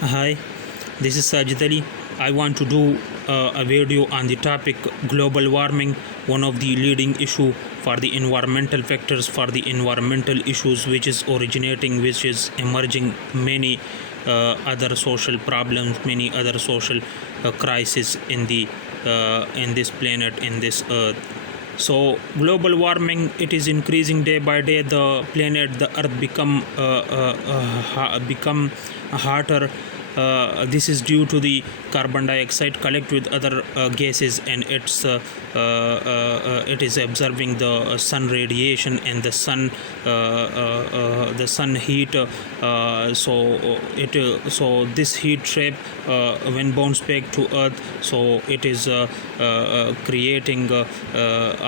Hi, this is Sajid Ali. I want to do a video on the topic global warming, one of the leading issue for the environmental factors, for the environmental issues which is originating, which is emerging many other social problems, many other social crises in this planet, in this earth. So global warming, it is increasing day by day. The planet, the earth become hotter. This is due to the carbon dioxide collect with other gases, and it is absorbing the sun radiation and the sun heat. So this heat trap, when bounce back to earth, so it is creating a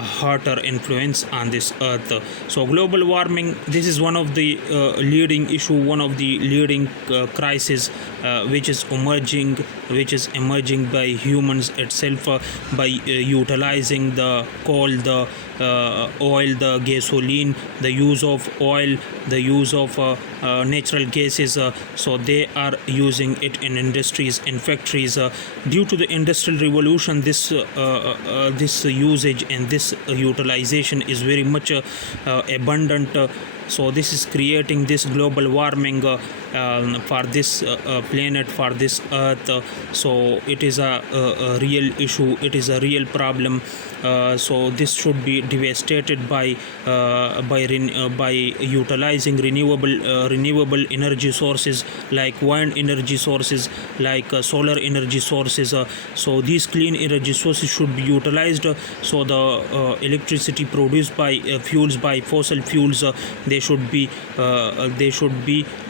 hotter influence on this earth. So global warming, this is one of the leading issue, one of the leading crisis which is emerging by humans itself, by utilizing the coal, the oil, the gasoline, the use of oil, the use of natural gases. So they are using it in industries, in factories. Due to the industrial revolution, this usage and this utilization is very much abundant. So this is creating this global warming for this planet, for this earth. So it is a real issue, it is a real problem. So this should be devastated by utilizing renewable energy sources like wind energy sources, like solar energy sources. So these clean energy sources should be utilized. So the electricity produced by fossil fuels, they should be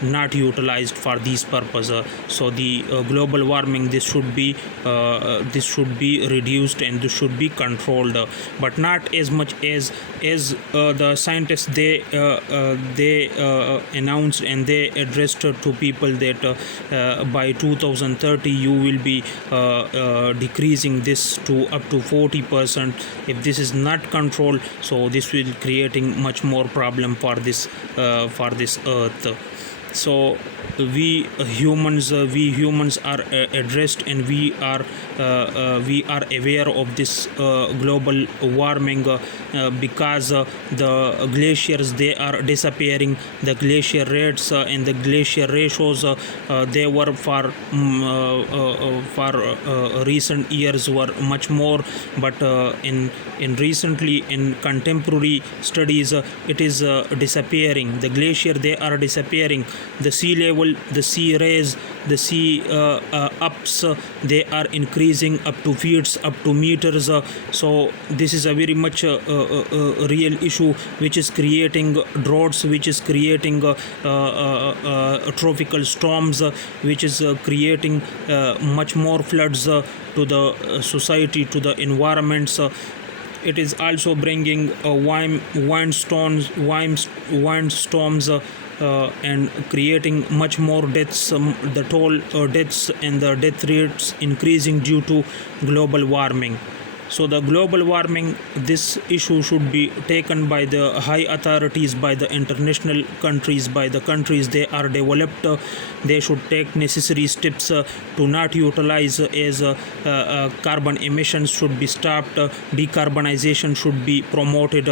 not utilized for these purposes. So the global warming, this should be reduced, and this should be controlled, but not as much as the scientists they announced, and they addressed to people that by 2030 you will be decreasing this to up to 40%. If this is not controlled, so this will creating much more problem for this earth. So we humans are addressed, and we are aware of this global warming, because the glaciers, they are disappearing. The glacier rates and the glacier ratios, they were for recent years were much more, but in recently, in contemporary studies, it is disappearing. The glacier, they are disappearing. The sea level, the sea rise, the sea ups, they are increasing up to feet, up to meters. So this is a very much real issue, which is creating droughts, which is creating tropical storms, which is creating much more floods to the society, to the environments. It is also bringing windstorms, and creating much more deaths. The toll deaths and the death rates increasing due to global warming. So the global warming, this issue should be taken by the high authorities, by the international countries, by the countries they are developed. They should take necessary steps to not utilize as carbon emissions should be stopped. Decarbonization should be promoted.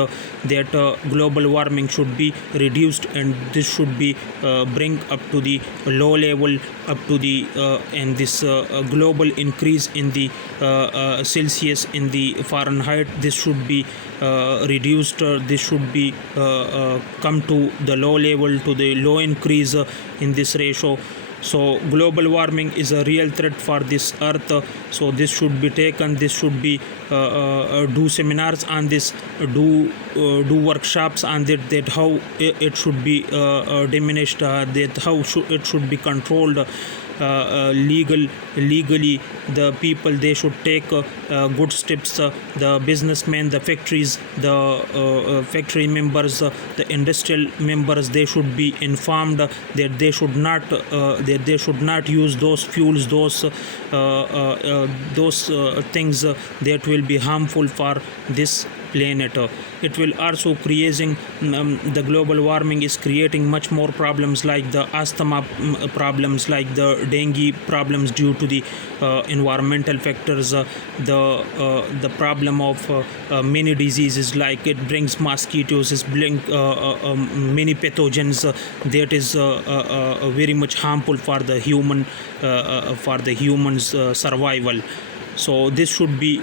That global warming should be reduced, and this should be bring up to the low level, up to the and this global increase in the Celsius, in the Fahrenheit, this should be reduced. This should be come to the low level, to the low increase in this ratio. So global warming is a real threat for this earth. So this should be taken, this should be do seminars on this, do workshops on that how it should be diminished, that how it should be controlled. Legally, the people, they should take good steps. The businessmen, the factories, the factory members, the industrial members, they should be informed that they should not use those fuels, those things that will be harmful for this planet. It will also creating the global warming is creating much more problems like the asthma problems, like the dengue problems due to the environmental factors, the problem of many diseases, like it brings mosquitoes, it brings many pathogens that is very much harmful for the humans survival. So this should be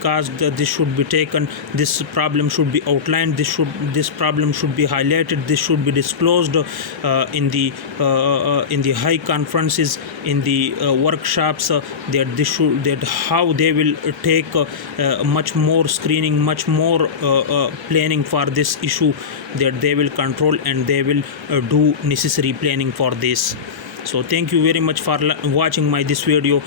caused, this should be taken, this problem should be outlined, this problem should be highlighted, this should be disclosed in the high conferences, in the workshops, that how they will take much more screening, much more planning for this issue, that they will control and they will do necessary planning for this. So thank you very much for watching this video.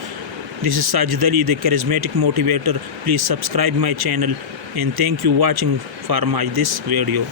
This is Sajid Ali, the charismatic motivator. Please subscribe my channel, and thank you watching for this video.